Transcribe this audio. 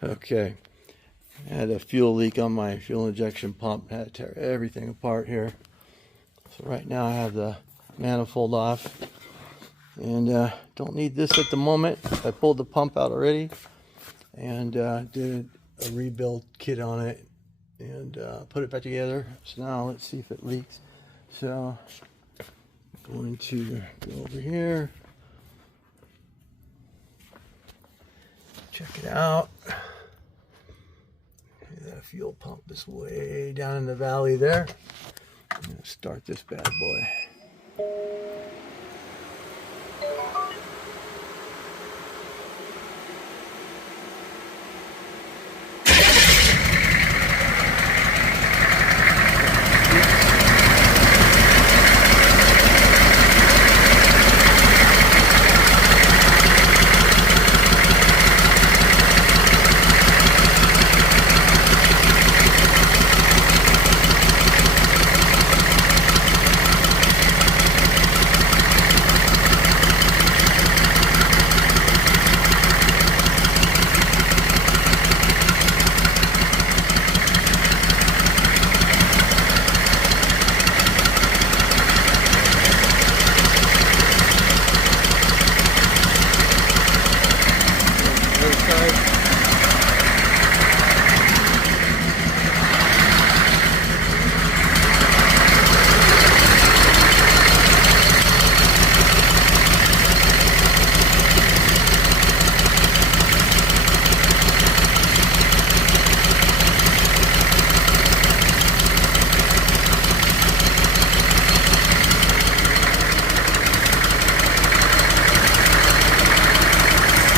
Okay, I had a fuel leak on my fuel injection pump. I had to tear everything apart here. So right now I have the manifold off, and don't need this at the moment. I pulled the pump out already and did a rebuild kit on it and put it back together. So now let's see if it leaks. So I'm going to go over here, check it out. That fuel pump is way down in the valley there. I'm going to start this bad boy.